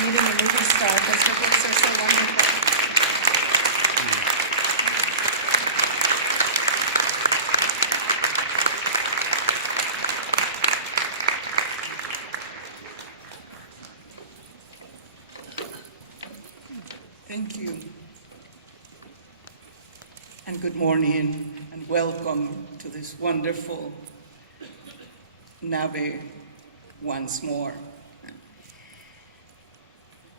meeting a movie star because her books are so wonderful. Thank you. And good morning and welcome to this wonderful NABE once more.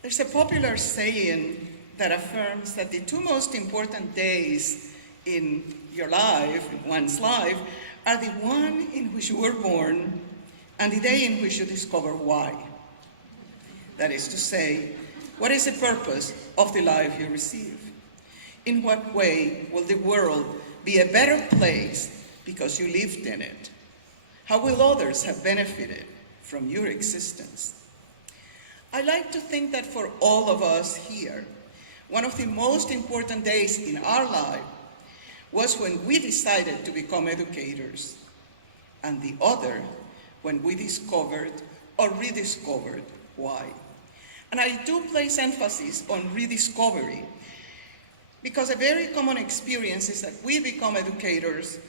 There's a popular saying that affirms that the two most important days in your life, in one's life, are the one in which you were born and the day in which you discover why. That is to say, what is the purpose of the life you receive? In what way will the world be a better place because you lived in it? How will others have benefited from your existence? I like to think that for all of us here, one of the most important days in our life was when we decided to become educators, and the other when we discovered or rediscovered why. And I do place emphasis on rediscovery because a very common experience is that we become educators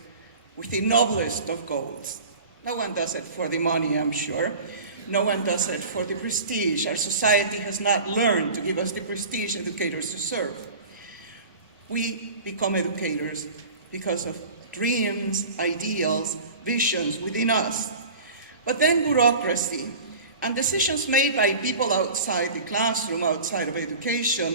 with the noblest of goals. No one does it for the money, I'm sure. No one does it for the prestige. Our society has not learned to give us the prestige educators deserve. We become educators because of dreams, ideals, visions within us. But then bureaucracy and decisions made by people outside the classroom, outside of education,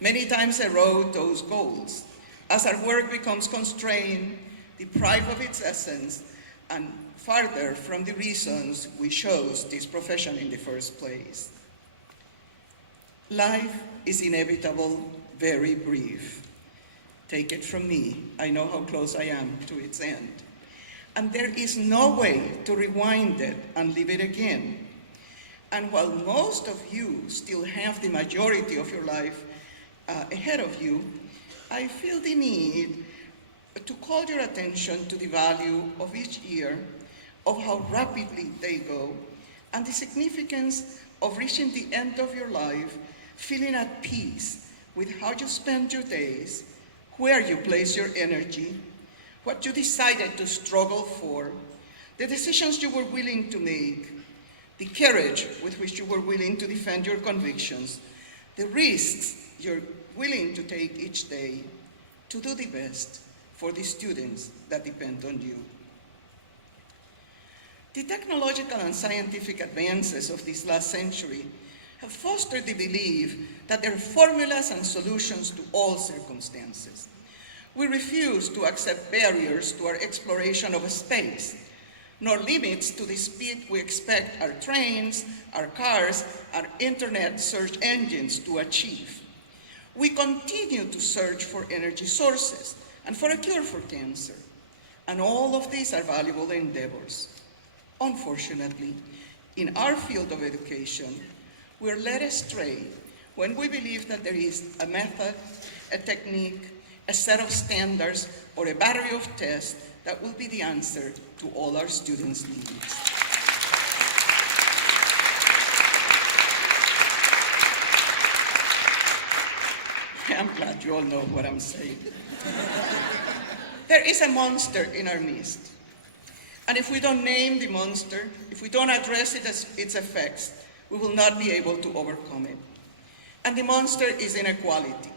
many times erode those goals as our work becomes constrained, deprived of its essence, and farther from the reasons we chose this profession in the first place. Life is inevitable, very brief. Take it from me, I know how close I am to its end. And there is no way to rewind it and live it again. And while most of you still have the majority of your life ahead of you, I feel the need to call your attention to the value of each year, of how rapidly they go, and the significance of reaching the end of your life, feeling at peace with how you spend your days, where you place your energy, what you decided to struggle for, the decisions you were willing to make, the courage with which you were willing to defend your convictions, the risks you're willing to take each day to do the best for the students that depend on you. The technological and scientific advances of this last century have fostered the belief that there are formulas and solutions to all circumstances. We refuse to accept barriers to our exploration of space, nor limits to the speed we expect our trains, our cars, our internet search engines to achieve. We continue to search for energy sources and for a cure for cancer, and all of these are valuable endeavors. Unfortunately, in our field of education, we're led astray when we believe that there is a method, a technique, a set of standards, or a battery of tests that will be the answer to all our students' needs. I'm glad you all know what I'm saying. There is a monster in our midst. And if we don't name the monster, if we don't address its effects, we will not be able to overcome it. And the monster is inequality.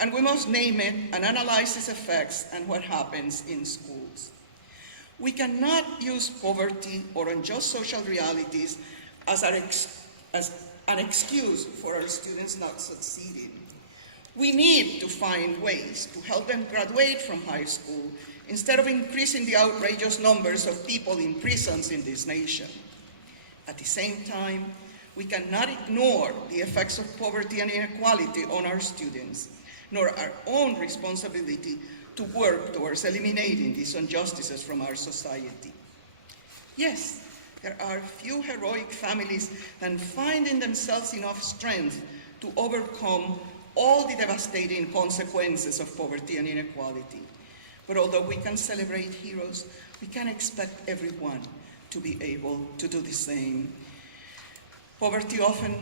And we must name it and analyze its effects and what happens in schools. We cannot use poverty or unjust social realities as an excuse for our students not succeeding. We need to find ways to help them graduate from high school instead of increasing the outrageous numbers of people in prisons in this nation. At the same time, we cannot ignore the effects of poverty and inequality on our students, nor our own responsibility to work towards eliminating these injustices from our society. Yes, there are few heroic families that find in themselves enough strength to overcome all the devastating consequences of poverty and inequality. But although we can celebrate heroes, we can't expect everyone to be able to do the same. Poverty often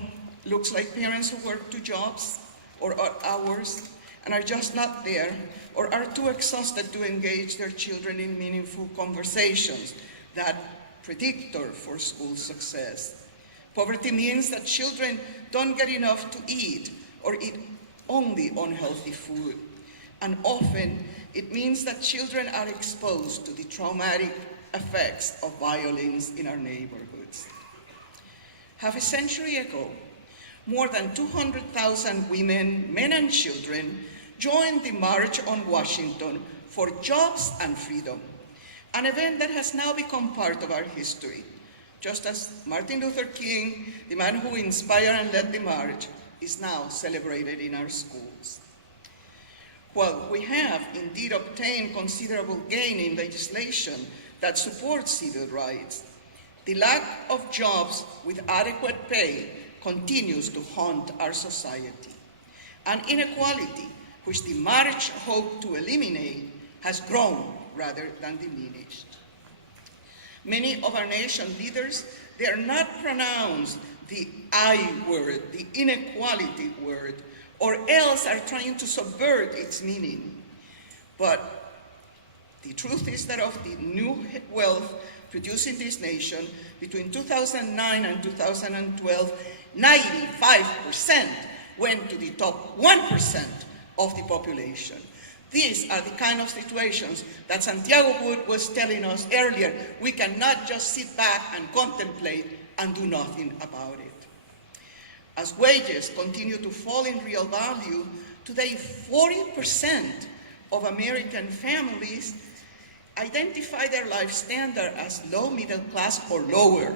looks like parents who work 2 jobs or odd hours and are just not there, or are too exhausted to engage their children in meaningful conversations, that predictor for school success. Poverty means that children don't get enough to eat or eat only unhealthy food. And often it means that children are exposed to the traumatic effects of violence in our neighborhoods. Half a century ago, more than 200,000 women, men, and children joined the March on Washington for Jobs and Freedom, an event that has now become part of our history, just as Martin Luther King, the man who inspired and led the march, is now celebrated in our schools. While we have indeed obtained considerable gain in legislation that supports civil rights, the lack of jobs with adequate pay continues to haunt our society. And inequality, which the march hoped to eliminate, has grown rather than diminished. Many of our nation leaders dare not pronounce the I word, the inequality word, or else are trying to subvert its meaning. But the truth is that of the new wealth produced in this nation between 2009 and 2012, 95% went to the top 1% of the population. These are the kind of situations that Santiago Wood was telling us earlier. We cannot just sit back and contemplate and do nothing about it. As wages continue to fall in real value, today 40% of American families identify their life standard as low middle class or lower.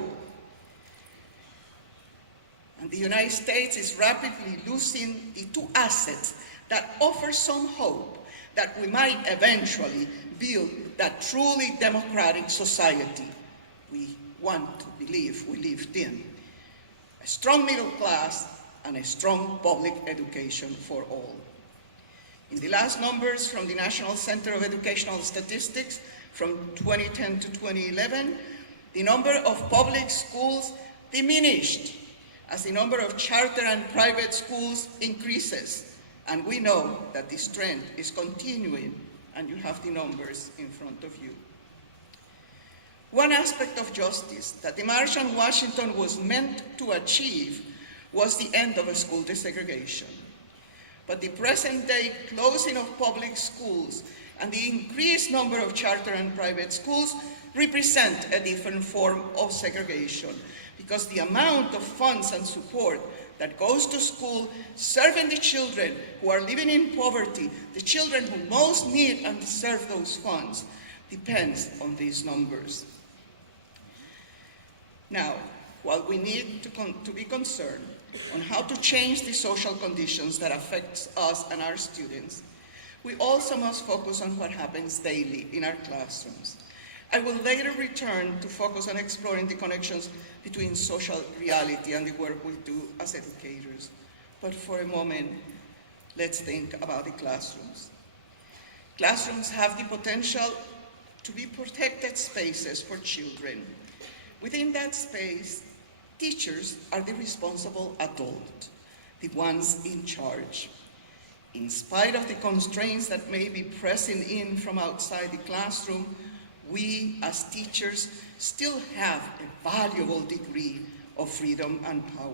And the United States is rapidly losing the 2 assets that offer some hope that we might eventually build that truly democratic society we want to believe we lived in. A strong middle class and a strong public education for all. In the last numbers from the National Center of Educational Statistics from 2010 to 2011, the number of public schools diminished as the number of charter and private schools increases. And we know that this trend is continuing, and you have the numbers in front of you. One aspect of justice that the March on Washington was meant to achieve was the end of school desegregation. But the present-day closing of public schools and the increased number of charter and private schools represent a different form of segregation, because the amount of funds and support that goes to school serving the children who are living in poverty, the children who most need and deserve those funds, depends on these numbers. Now, while we need to be concerned on how to change the social conditions that affect us and our students, we also must focus on what happens daily in our classrooms. I will later return to focus on exploring the connections between social reality and the work we do as educators. But for a moment, let's think about the classrooms. Classrooms have the potential to be protected spaces for children. Within that space, teachers are the responsible adult, the ones in charge. In spite of the constraints that may be pressing in from outside the classroom, we as teachers still have a valuable degree of freedom and power.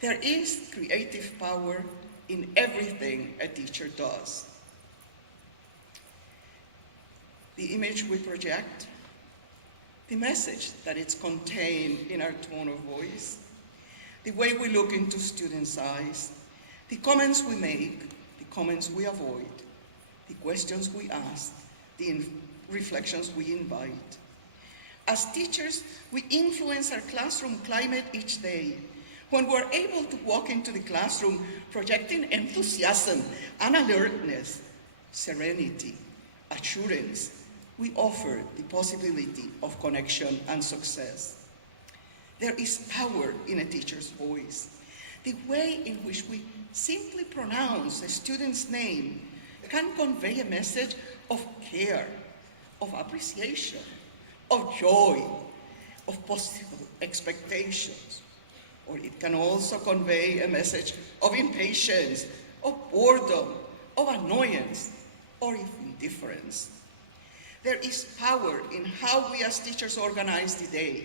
There is creative power in everything a teacher does. The image we project, the message that is contained in our tone of voice, the way we look into students' eyes, the comments we make, the comments we avoid, the questions we ask, the reflections we invite. As teachers, we influence our classroom climate each day. When we're able to walk into the classroom projecting enthusiasm and alertness, serenity, assurance, we offer the possibility of connection and success. There is power in a teacher's voice. The way in which we simply pronounce a student's name can convey a message of care, of appreciation, of joy, of possible expectations. or it can also convey a message of impatience, of boredom, of annoyance, or even indifference. There is power in how we as teachers organize the day.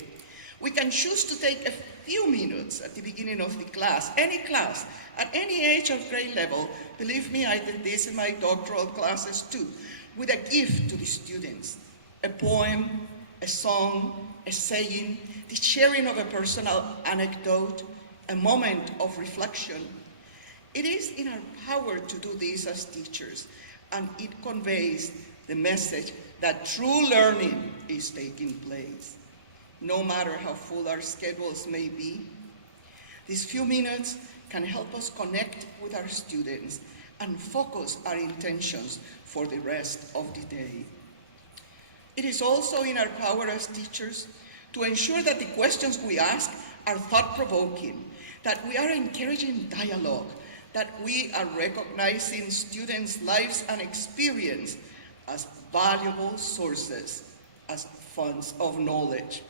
We can choose to take a few minutes at the beginning of the class, at any age or grade level. Believe me, I did this in my doctoral classes too, with a gift to the students, a poem, a song, a saying, the sharing of a personal anecdote, a moment of reflection. It is in our power to do this as teachers, and it conveys the message that true learning is taking place. No matter how full our schedules may be, these few minutes can help us connect with our students and focus our intentions for the rest of the day. It is also in our power as teachers to ensure that the questions we ask are thought-provoking, that we are encouraging dialogue, that we are recognizing students' lives and experience as valuable sources, as funds of knowledge.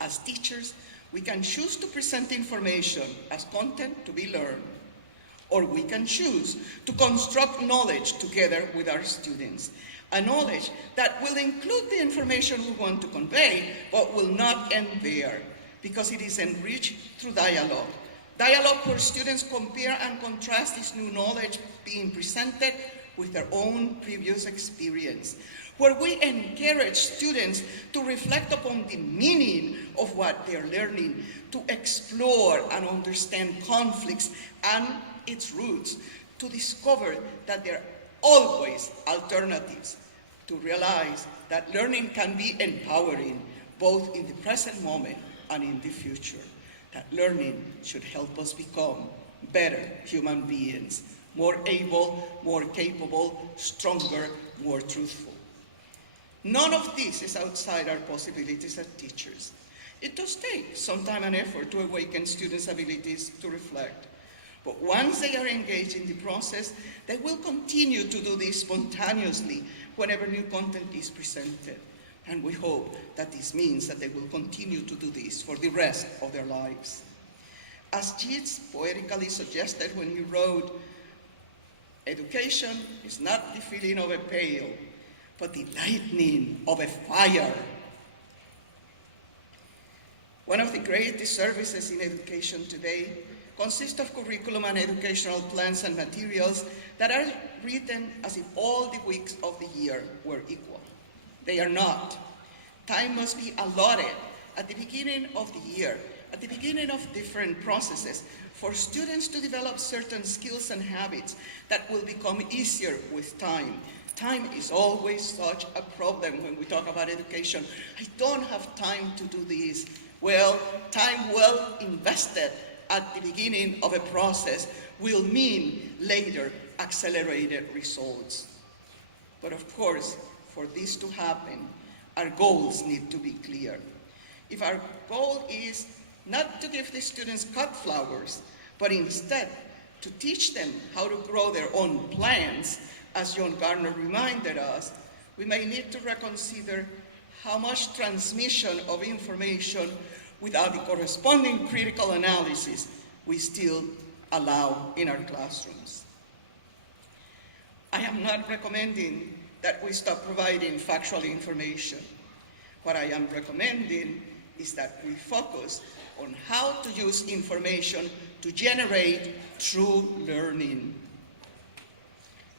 As teachers, we can choose to present information as content to be learned, or we can choose to construct knowledge together with our students, a knowledge that will include the information we want to convey, but will not end there, because it is enriched through dialogue. Dialogue where students compare and contrast this new knowledge being presented with their own previous experience, where we encourage students to reflect upon the meaning of what they're learning, to explore and understand conflicts and its roots, to discover that there are always alternatives, to realize that learning can be empowering both in the present moment and in the future, that learning should help us become better human beings, more able, more capable, stronger, more truthful. None of this is outside our possibilities as teachers. It does take some time and effort to awaken students' abilities to reflect. But once they are engaged in the process, they will continue to do this spontaneously whenever new content is presented. And we hope that this means that they will continue to do this for the rest of their lives. As Yeats poetically suggested when he wrote, "Education is not the feeling of a pail, but the lightning of a fire." One of the great disservices in education today consists of curriculum and educational plans and materials that are written as if all the weeks of the year were equal. They are not. Time must be allotted at the beginning of the year, at the beginning of different processes, for students to develop certain skills and habits that will become easier with time. Time is always such a problem when we talk about education. I don't have time to do this. Well, time well invested at the beginning of a process will mean later accelerated results. But of course, for this to happen, our goals need to be clear. If our goal is not to give the students cut flowers, but instead to teach them how to grow their own plants, as John Gardner reminded us, we may need to reconsider how much transmission of information without the corresponding critical analysis we still allow in our classrooms. I am not recommending that we stop providing factual information. What I am recommending is that we focus on how to use information to generate true learning.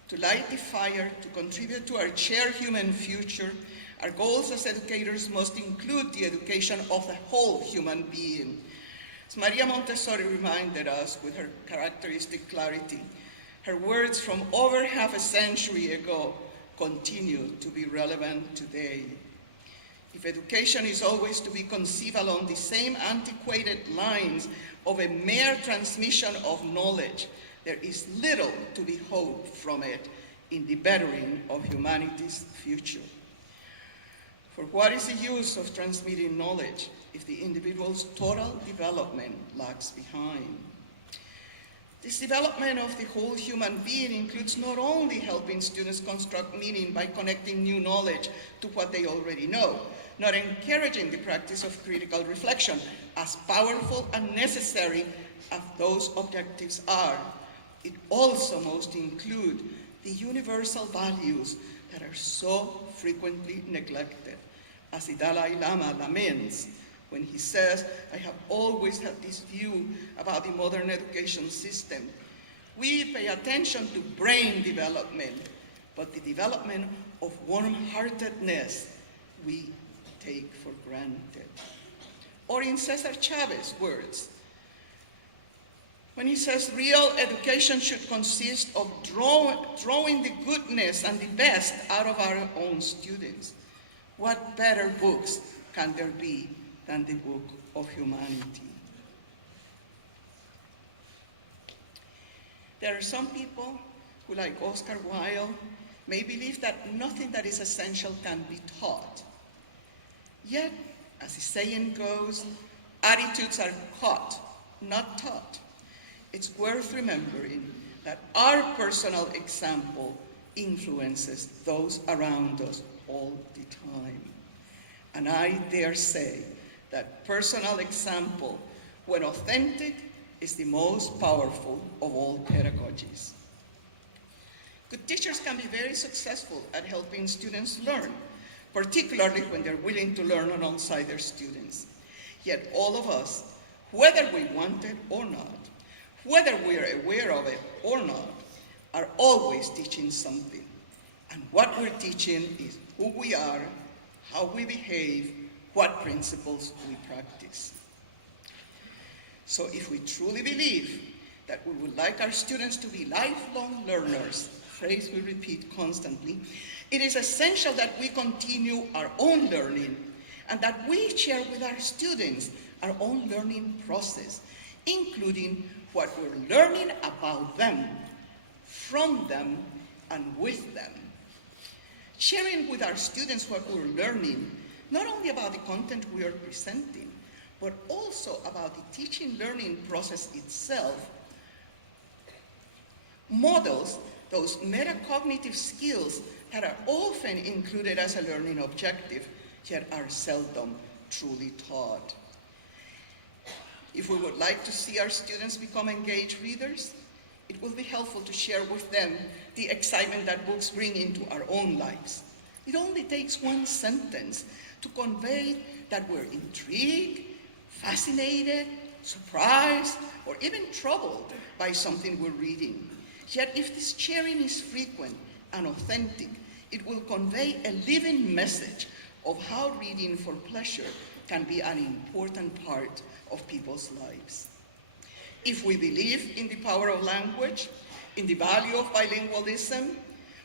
To light the fire, to contribute to our shared human future, our goals as educators must include the education of the whole human being. As Maria Montessori reminded us with her characteristic clarity, her words from over half a century ago continue to be relevant today. If education is always to be conceived along the same antiquated lines of a mere transmission of knowledge, there is little to be hoped from it in the bettering of humanity's future. For what is the use of transmitting knowledge if the individual's total development lags behind? This development of the whole human being includes not only helping students construct meaning by connecting new knowledge to what they already know, not encouraging the practice of critical reflection, as powerful and necessary as those objectives are. It also must include the universal values that are so frequently neglected, as the Dalai Lama laments when he says, "I have always had this view about the modern education system. We pay attention to brain development, but the development of warm-heartedness we take for granted." Or in Cesar Chavez's words, when he says real education should consist of drawing the goodness and the best out of our own students. What better books can there be than the book of humanity? There are some people who, like Oscar Wilde, may believe that nothing that is essential can be taught. Yet, as the saying goes, attitudes are caught, not taught. It's worth remembering that our personal example influences those around us all the time. And I dare say that personal example, when authentic, is the most powerful of all pedagogies. Good teachers can be very successful at helping students learn, particularly when they're willing to learn alongside their students. Yet all of us, whether we want it or not, whether we're aware of it or not, are always teaching something. And what we're teaching is who we are, how we behave, what principles we practice. So if we truly believe that we would like our students to be lifelong learners, a phrase we repeat constantly, it is essential that we continue our own learning and that we share with our students our own learning process, including what we're learning about them, from them, and with them. Sharing with our students what we're learning, not only about the content we are presenting, but also about the teaching learning process itself, models those metacognitive skills that are often included as a learning objective, yet are seldom truly taught. If we would like to see our students become engaged readers, it will be helpful to share with them the excitement that books bring into our own lives. It only takes one sentence to convey that we're intrigued, fascinated, surprised, or even troubled by something we're reading. Yet if this sharing is frequent and authentic, it will convey a living message of how reading for pleasure can be an important part of people's lives. If we believe in the power of language, in the value of bilingualism,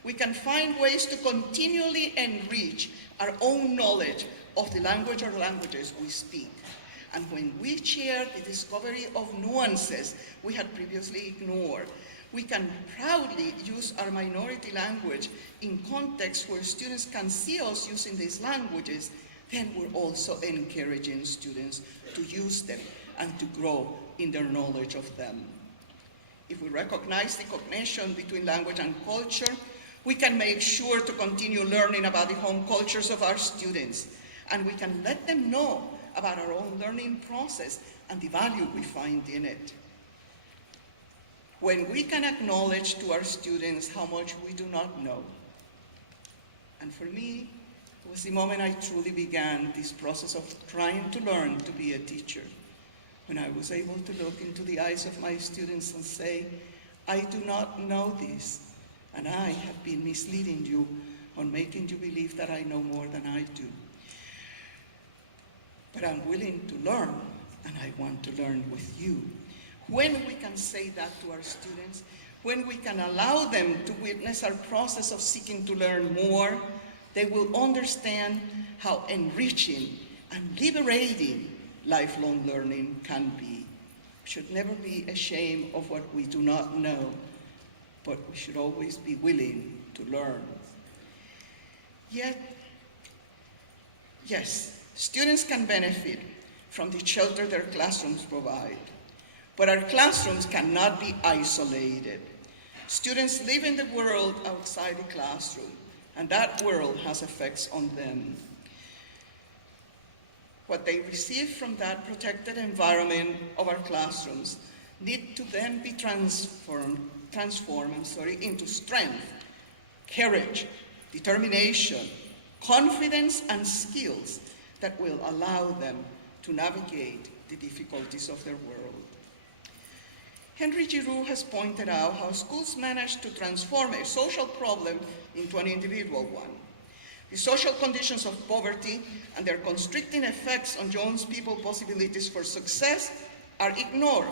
we can find ways to continually enrich our own knowledge of the language or languages we speak. And when we share the discovery of nuances we had previously ignored, we can proudly use our minority language in contexts where students can see us using these languages. Then we're also encouraging students to use them and to grow in their knowledge of them. If we recognize the connection between language and culture, we can make sure to continue learning about the home cultures of our students, and we can let them know about our own learning process and the value we find in it. When we can acknowledge to our students how much we do not know, and for me, it was the moment I truly began this process of trying to learn to be a teacher, when I was able to look into the eyes of my students and say, I do not know this, and I have been misleading you on making you believe that I know more than I do. But I'm willing to learn, and I want to learn with you. When we can say that to our students, when we can allow them to witness our process of seeking to learn more, they will understand how enriching and liberating lifelong learning can be. We should never be ashamed of what we do not know, but we should always be willing to learn. Yet, yes, students can benefit from the shelter their classrooms provide, but our classrooms cannot be isolated. Students live in the world outside the classroom, and that world has effects on them. What they receive from that protected environment of our classrooms need to then be transformed into strength, courage, determination, confidence, and skills that will allow them to navigate the difficulties of their world. Henry Giroux has pointed out how schools manage to transform a social problem into an individual one. The social conditions of poverty and their constricting effects on young people's possibilities for success are ignored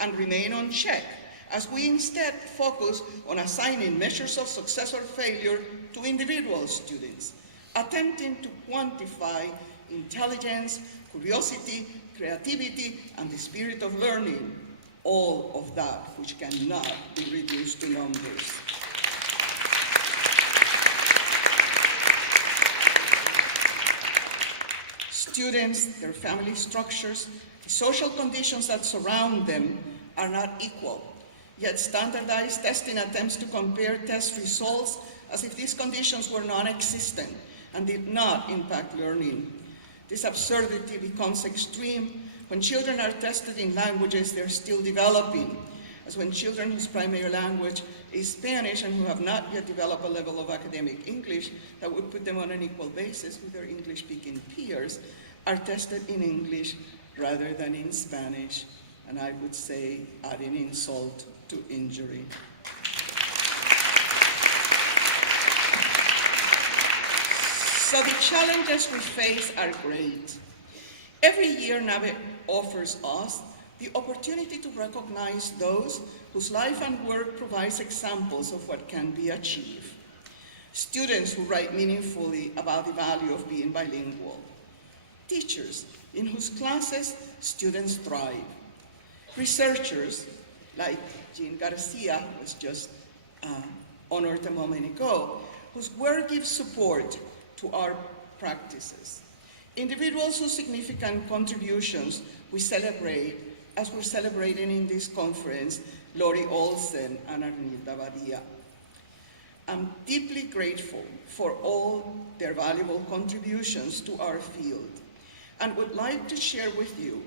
and remain unchecked, as we instead focus on assigning measures of success or failure to individual students, attempting to quantify intelligence, curiosity, creativity, and the spirit of learning, all of that which cannot be reduced to numbers. Students, their family structures, the social conditions that surround them are not equal, yet standardized testing attempts to compare test results as if these conditions were non-existent and did not impact learning. This absurdity becomes extreme when children are tested in languages they're still developing, as when children whose primary language is Spanish and who have not yet developed a level of academic English that would put them on an equal basis with their English-speaking peers are tested in English rather than in Spanish, and I would say adding insult to injury. So the challenges we face are great. Every year, NABE offers us the opportunity to recognize those whose life and work provides examples of what can be achieved. Students who write meaningfully about the value of being bilingual. Teachers in whose classes students thrive. Researchers like Jean Garcia, who was just honored a moment ago, whose work gives support to our practices. Individuals whose significant contributions we celebrate, as we're celebrating in this conference, Lori Olsen and Arnilda Badia. I'm deeply grateful for all their valuable contributions to our field, and would like to share with you,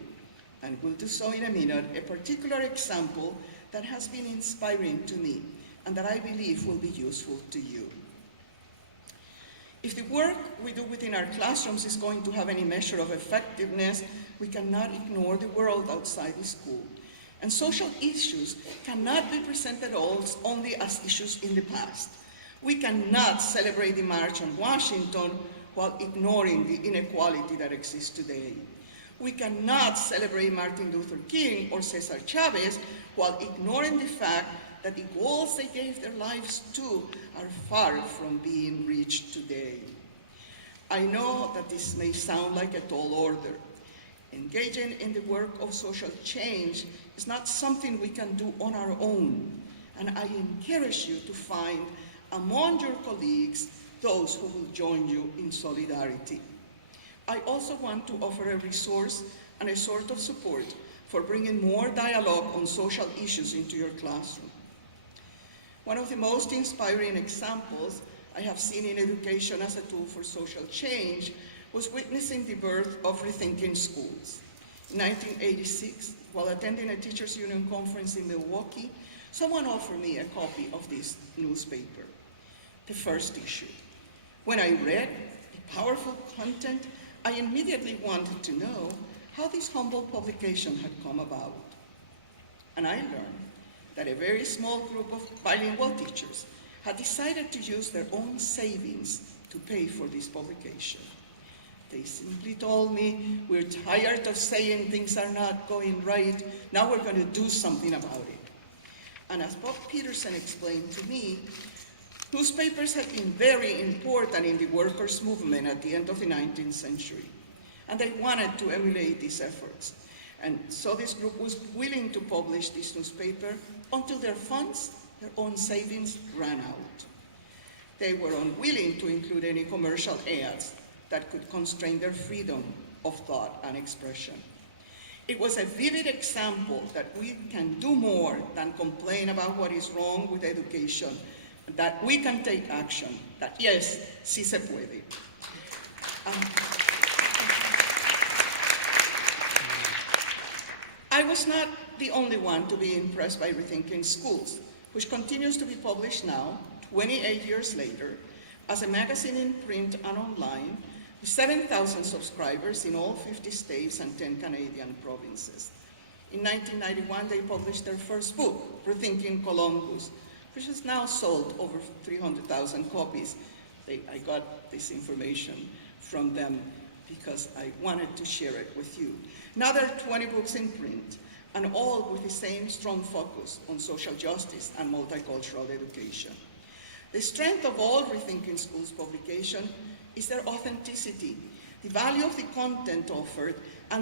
and will do so in a minute, a particular example that has been inspiring to me and that I believe will be useful to you. If the work we do within our classrooms is going to have any measure of effectiveness, we cannot ignore the world outside the school. And social issues cannot be presented only as issues in the past. We cannot celebrate the March on Washington while ignoring the inequality that exists today. We cannot celebrate Martin Luther King or Cesar Chavez while ignoring the fact that the goals they gave their lives to are far from being reached today. I know that this may sound like a tall order. Engaging in the work of social change is not something we can do on our own, and I encourage you to find among your colleagues those who will join you in solidarity. I also want to offer a resource and a sort of support for bringing more dialogue on social issues into your classroom. One of the most inspiring examples I have seen in education as a tool for social change was witnessing the birth of Rethinking Schools. In 1986, while attending a teachers' union conference in Milwaukee, someone offered me a copy of this newspaper, the first issue. When I read the powerful content, I immediately wanted to know how this humble publication had come about. And I learned that a very small group of bilingual teachers had decided to use their own savings to pay for this publication. They simply told me, we're tired of saying things are not going right, now we're going to do something about it. And as Bob Peterson explained to me, newspapers had been very important in the workers' movement at the end of the 19th century, and they wanted to emulate these efforts. And so this group was willing to publish this newspaper until their funds, their own savings, ran out. They were unwilling to include any commercial ads that could constrain their freedom of thought and expression. It was a vivid example that we can do more than complain about what is wrong with education, that we can take action, that yes, sí se puede. was not the only one to be impressed by Rethinking Schools, which continues to be published now, 28 years later, as a magazine in print and online, with 7,000 subscribers in all 50 states and 10 Canadian provinces. In 1991, they published their first book, Rethinking Columbus, which has now sold over 300,000 copies. I got this information from them because I wanted to share it with you. Now there are 20 books in print, and all with the same strong focus on social justice and multicultural education. The strength of all Rethinking Schools publication is their authenticity, the value of the content offered, and